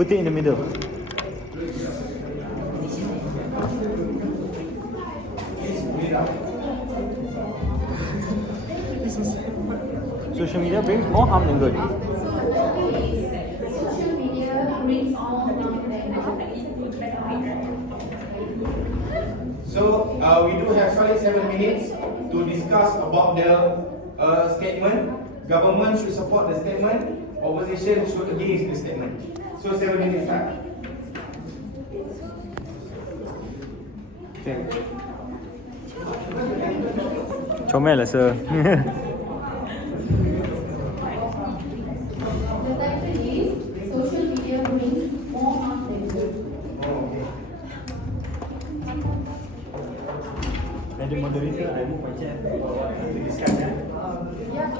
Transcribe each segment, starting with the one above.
Put it in the middle. Social media brings more harm than good. Social media brings more harm than good. So we do have solid 7 minutes to discuss about the statement. Government should support the statement. Opposition should against the statement. So 7 minutes start. Okay. Comel lah sir. The title is Social Media Brings More Harm Than Good. Ada moderator, I book my chair to discuss. Yeah,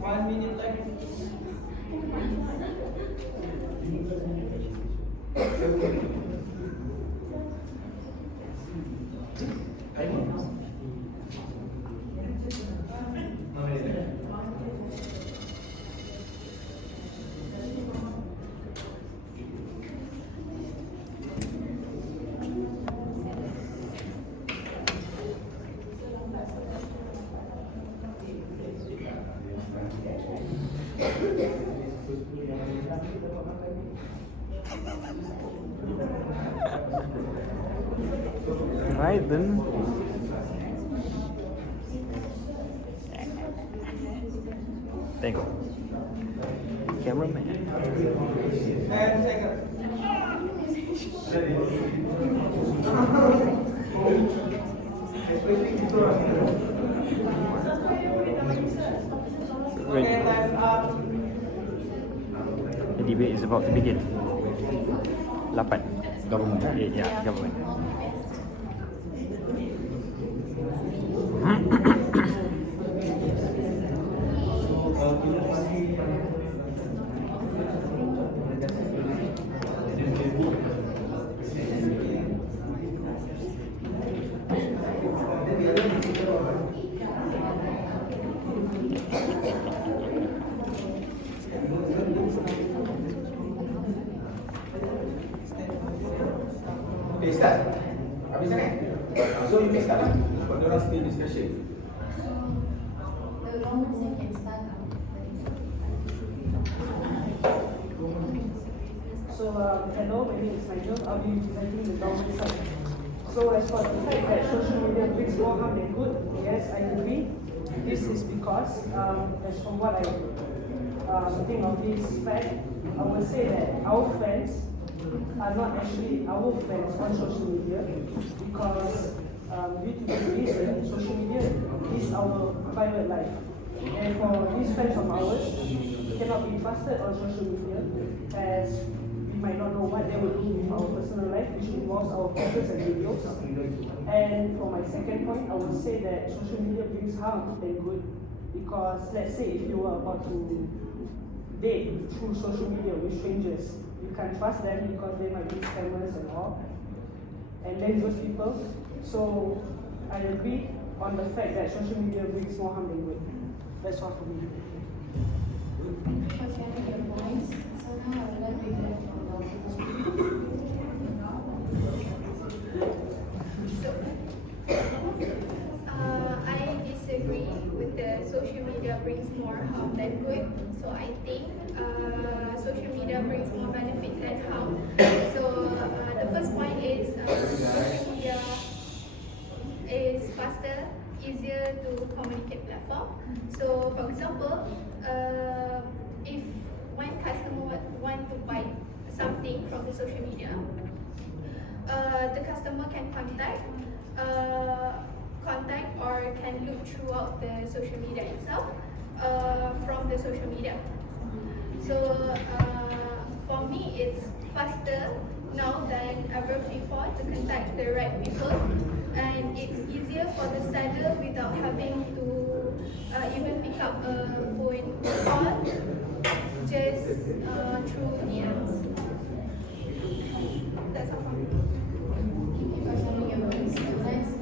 1 minute left. Right then. Tengok. Cameraman. 10 seconds. Ready. Okay, time's up. The debate is about to begin. 8. Government. Yeah, government. Okay, start. Habis sangat? So you may start lah. Sebab dia orang still discussion. The government say can start now. So, hello, my name is Nigel. I'll be presenting the government side. So, as for the fact that social media brings more harm than good, yes, I agree. This is because, as from what I think of this fact, I would say that our friends are not actually our friends on social media because due to this reason, social media is our private life. And for these friends of ours, cannot be trusted on social media as we might not know what they will do with our personal life, which involves our photos and videos. And for my second point, I would say that social media brings harm than good because let's say if you were about to date through social media with strangers, you can't trust them because they might be scammers and all, and dangerous people. So I agree on the fact that social media brings more harm than good. That's all for me. For sharing your points. So now I would like to hear from I disagree with the social media brings more harm than good. So I think social media brings more benefit than harm. So the first point is social media is faster, easier to communicate platform. So for example, if one customer want to buy something from the social media, the customer can contact or can look throughout the social media itself from the social media. So for me, it's faster now than ever before to contact the right people, and it's easier for the seller without having to even pick up a phone call, just through DMs. That's all from me. Thank you for sharing your points. Next,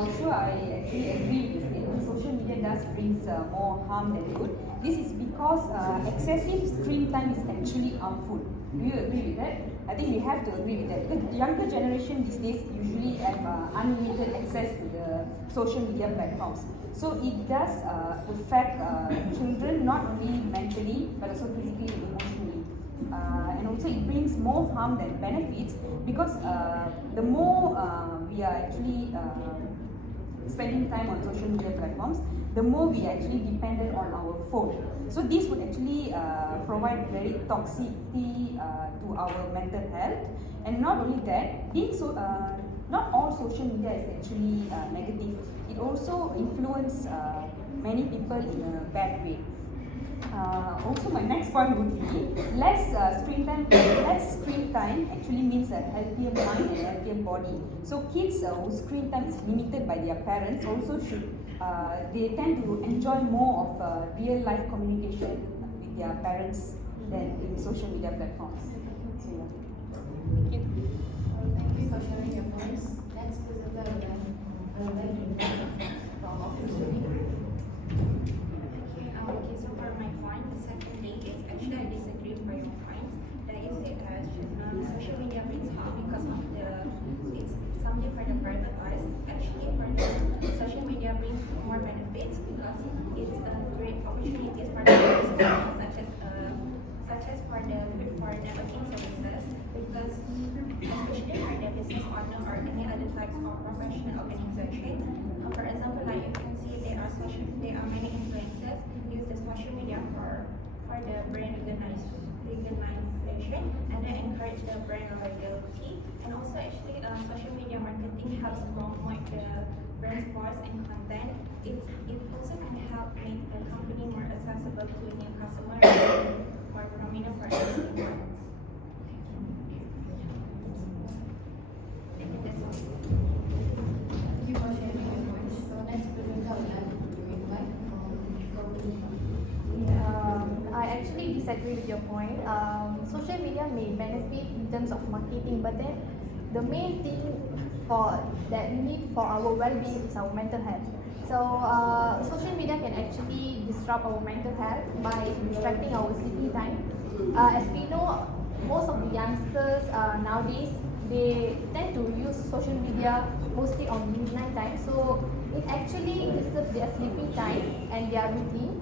for sure, I actually agree with this statement. Social media does brings more harm than good. This is because excessive screen time is actually harmful. Do you agree with that? I think we have to agree with that. The younger generation these days usually have unlimited access to the social media platforms. So it does affect children not only mentally but also physically and emotionally. And also it brings more harm than benefits because the more we are actually spending time on social media platforms, the more we actually dependent on our phone. So this would actually provide very toxicity to our mental health. And not only that, not all social media is actually negative. It also influences many people in a bad way. Also, my next point would be less screen time. Less screen time actually means a healthier mind and healthier body. So kids whose screen time is limited by their parents also should they tend to enjoy more of real life communication with their parents than in social media platforms. So, yeah. Thank you. Thank you for sharing your points. Next is the from officially. Okay, so for my point, the second thing is actually I disagree for your points that you said that social media brings harm because of it's something for the private lives. Actually, for the social media brings more benefits because it's a great opportunities for the business, such as for the networking services, because especially for the business owner or any other types of professional organization. For example, like you can see there are many influencers use the social media for the brand recognition and then encourage the brand loyalty. And also actually social media marketing helps promote the brand's voice and content. It also can help make the company more accessible to new customers or prominent for existing ones. Thank you. That's all. Thank you for sharing your points. So next, Priyanka would like to invite I actually disagree with your point. Social media may benefit in terms of marketing, but then the main thing that we need for our well-being is our mental health. So social media can actually disrupt our mental health by distracting our sleeping time. As we know, most of the youngsters nowadays, they tend to use social media mostly on midnight time. So it actually disturbs their sleeping time and their routine.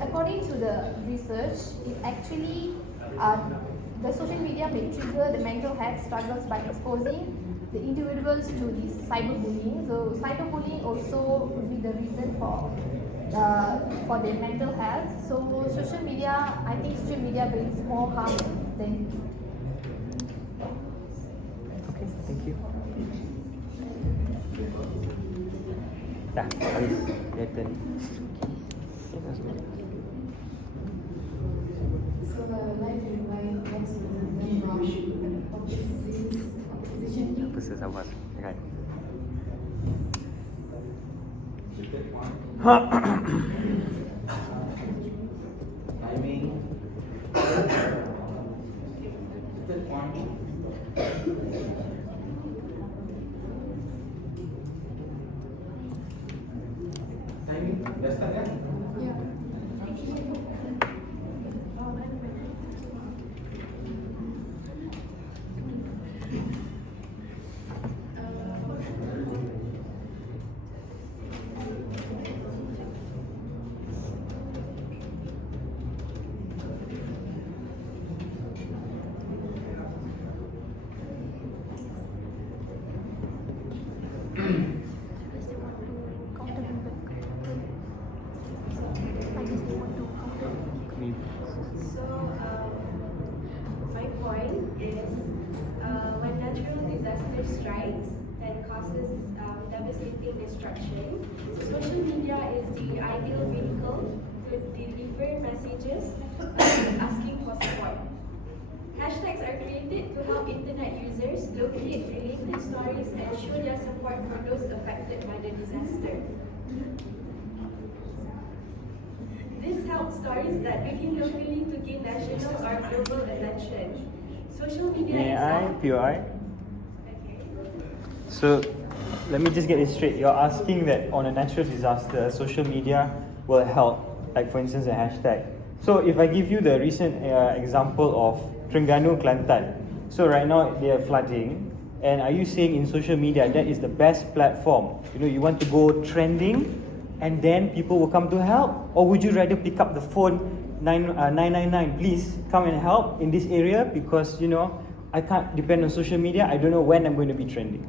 According to the research, it actually the social media may trigger the mental health struggles by exposing the individuals to this cyberbullying. So cyberbullying also would be the reason for their mental health. So social media, I think social media brings more harm than. Okay, thank you. Dah, habis. Your turn. Okay, that's good. So I would like to invite next representative from opposition. Opposite sabar. Right. Timing. Third point. Timing. Dah start kan? Yeah. So, my point is when natural disaster strikes and causes devastating destruction, social media is the ideal vehicle to deliver messages asking for support. Hashtags are created to help internet users locate related stories and show their support for those affected by the disaster. This helps stories that begin locally to gain national or global attention. Social media May I, itself. POI? Okay. So, let me just get this straight. You're asking that on a natural disaster, social media will help, like for instance, a hashtag. So if I give you the recent example of Terengganu, Kelantan, so right now they are flooding, and are you saying in social media that is the best platform? You know, you want to go trending, and then people will come to help, or would you rather pick up the phone 999, please come and help in this area because you know I can't depend on social media. I don't know when I'm going to be trending.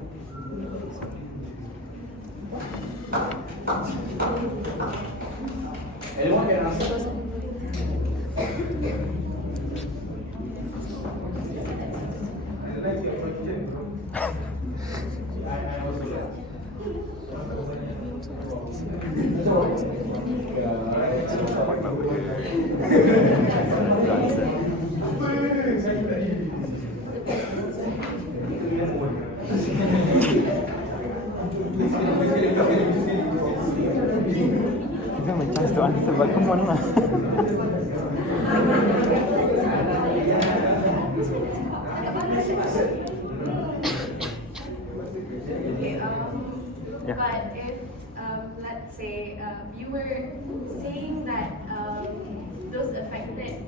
Anyone can answer? Give him a chance to answer, but come on lah. Yeah. But if, let's say, you were saying that those affected,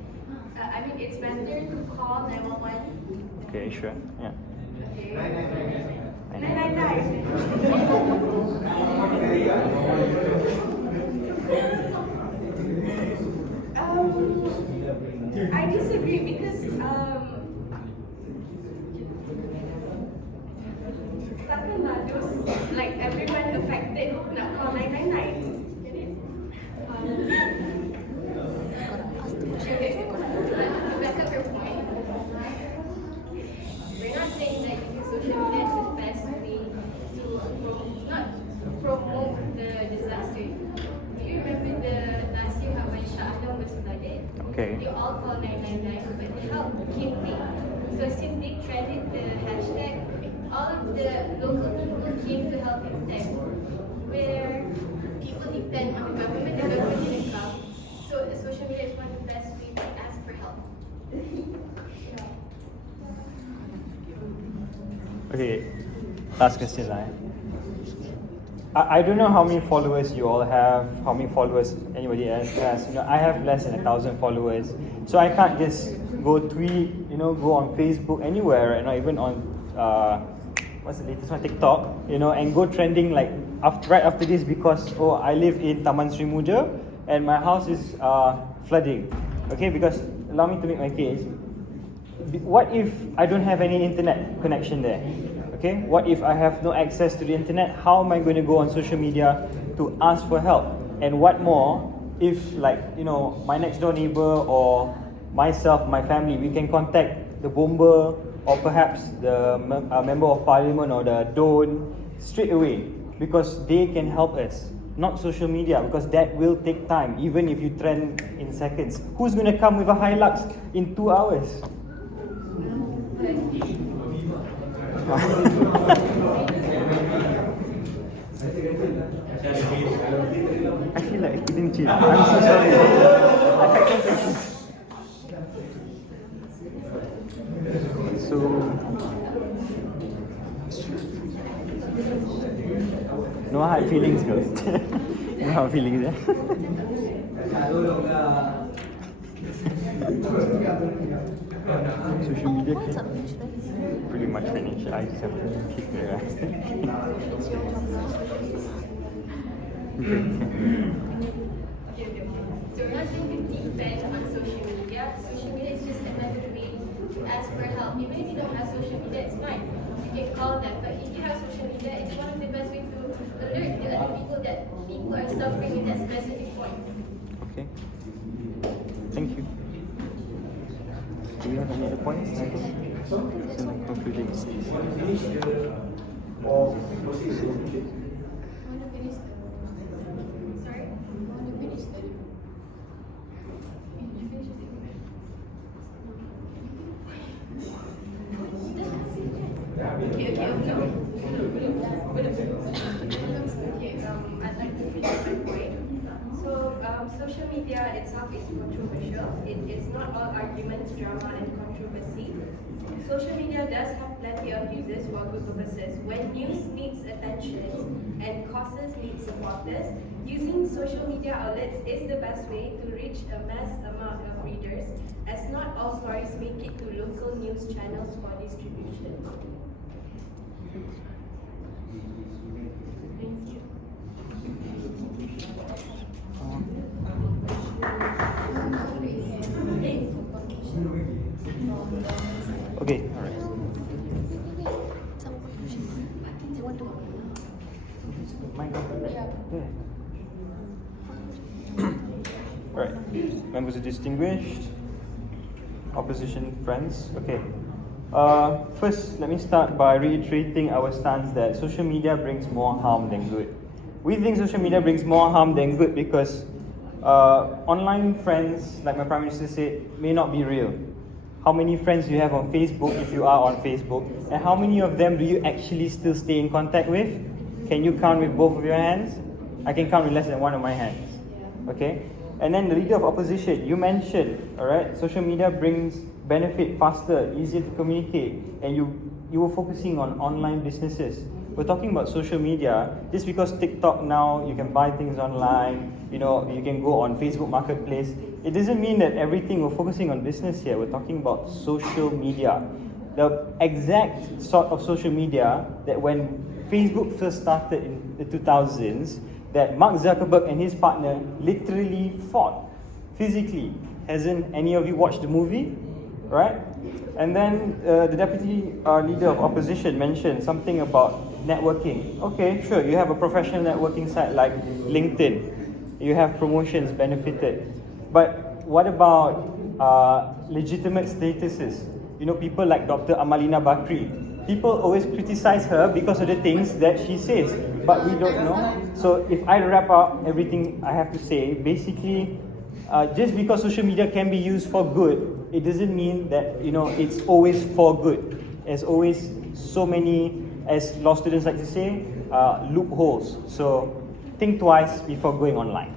I mean, it's better to call 911. Okay, sure. Yeah. Okay. 999. I disagree because takkanlah those like everyone affected nak call 999. Get it? Okay, to back up your point, we're not saying that using social media is the best way to not promote the disaster. Do you remember the last year how when Shah Alam was flooded? Okay. You all called 999, but the help came late. So since they trended the hashtag, all of the local people came to help instead. Where people depend on the government didn't come. So social media is one of the best ways to ask for help. Okay, last question lah. I don't know how many followers you all have, how many followers anybody else has. You know, I have less than 1,000 followers, so I can't just go tweet, you know, go on Facebook, anywhere right now, even on what's the latest one, TikTok, you know, and go trending like right after this because I live in Taman Sri Muda and my house is flooding. Okay, because allow me to make my case. What if I don't have any internet connection there? Okay, what if I have no access to the internet? How am I going to go on social media to ask for help? And what more if, like, you know, my next door neighbor or myself, my family, we can contact the bomber or perhaps the member of parliament or the Don straight away because they can help us, not social media, because that will take time even if you trend in seconds. Who's going to come with a Hilux in 2 hours? I feel like eating chill. I'm so sorry. So, no hard feelings, girls. No hard feelings, yeah. Social media pretty much finished. I just have to keep the rest. Okay. So we're not going to depend on social media. Social media is just another way to ask for help. Even if you don't have social media, it's fine. You can call them. But if you have social media, it's one of the best ways to alert the other people that people are suffering with that specific point. Okay. Thank you. Do you have any other points? So, concluding. I want to finish the... Sorry? I want to finish the... You finish it? Okay, no. Okay, I'd like to finish my point. So, social media itself is controversial. It is not all arguments, drama, and controversy. Social media does have plenty of users for good purposes. When news needs attention and causes need supporters, using social media outlets is the best way to reach a mass amount of readers, as not all stories make it to local news channels for distribution. Thank you. Okay, all right. All right, members are distinguished, opposition friends. Okay. First, let me start by reiterating our stance that social media brings more harm than good. We think social media brings more harm than good because online friends, like my Prime Minister said, may not be real. How many friends do you have on Facebook if you are on Facebook? And how many of them do you actually still stay in contact with? Can you count with both of your hands? I can count with less than one of my hands. Okay? And then the leader of opposition, you mentioned, alright, social media brings benefit faster, easier to communicate, and you were focusing on online businesses. We're talking about social media. Just because TikTok now, you can buy things online, you can go on Facebook Marketplace. It doesn't mean that everything, we're focusing on business here. We're talking about social media. The exact sort of social media that when Facebook first started in the 2000s, that Mark Zuckerberg and his partner literally fought physically. Hasn't any of you watched the movie? Right? And then the deputy leader of opposition mentioned something about networking. Okay, sure, you have a professional networking site like LinkedIn. You have promotions benefited. But what about legitimate statuses? People like Dr. Amalina Bakri. People always criticize her because of the things that she says, but we don't know. So if I wrap up everything I have to say, basically, just because social media can be used for good, it doesn't mean that it's always for good. There's always so many, as law students like to say, loopholes. So think twice before going online.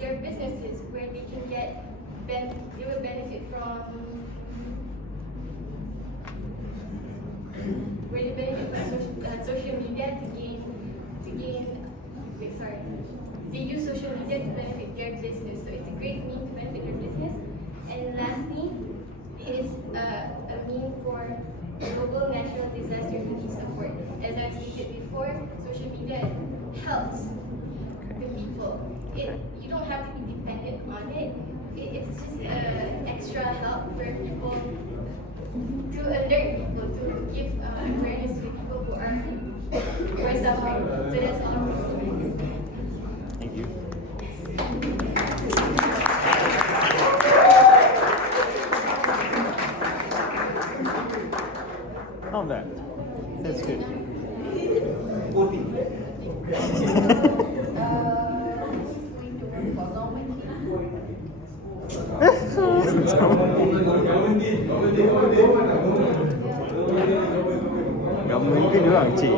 Their businesses where they can they will benefit from social media they use social media to benefit their business. So it's a great mean to benefit their business. And lastly, it is a mean for global natural disaster relief support. As I've stated before, social media helps the people. You don't have to be dependent on it. It's just extra help for people, to alert people, to give awareness to people who are suffering. So that's all. Thank you. Not bad. That's good. Government ke dia orang cik.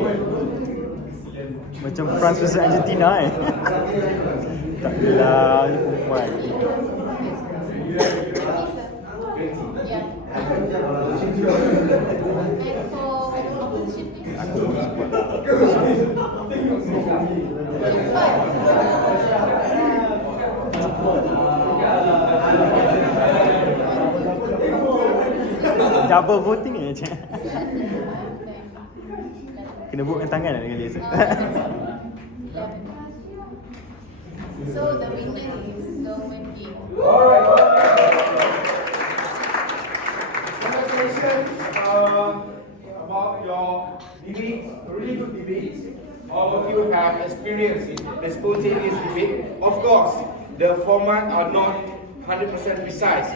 Macam France versus Argentina Tak adalah ni perempuan. Yeah. And for opposition team? Aku support. Double voting ni je. Kena buatkan tangan lah dengan dia. So the winner is government team. Alright. Congratulations about your debate, really good debate. All of you have experience in the spontaneous debate. Of course, the format are not 100% precise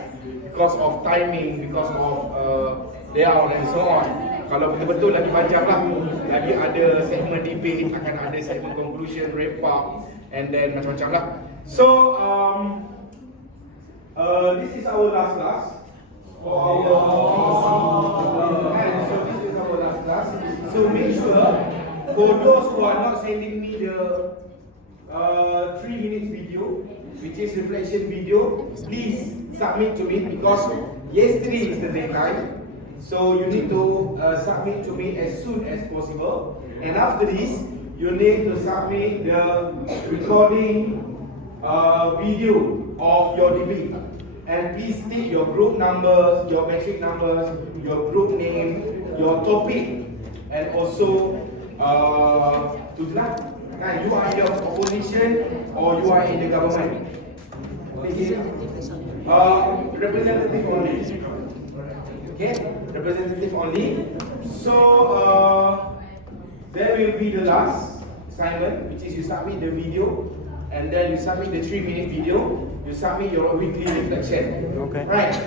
because of timing, because of layout and so on. Kalau betul-betul lagi panjang lah, lagi ada segmen debate, akan ada segmen conclusion, wrap up, and then macam-macam lah. So, this is our last class. For and so this is our last class. So make sure, for those who are not sending me the 3 minutes video, which is reflection video, please submit to me because yesterday is the deadline. So you need to submit to me as soon as possible. And after this, you need to submit the recording video of your debate. And please state your group numbers, your metric numbers, your group name, your topic, and also to that, you are in the opposition or you are in the government. Okay. Representative only. Okay, representative only. So there will be the last assignment, which is you submit the video, and then you submit the 3-minute video. You submit your weekly reflection. Okay. Right.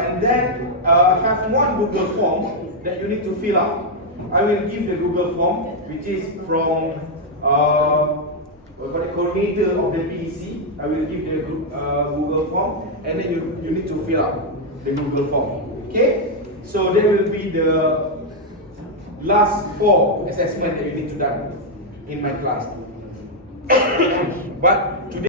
And then have one Google form that you need to fill out. I will give the Google form, which is from the coordinator of the PEC. I will give the Google form, and then you need to fill out the Google form. Okay? So there will be the last 4 assessments that you need to do in my class. But today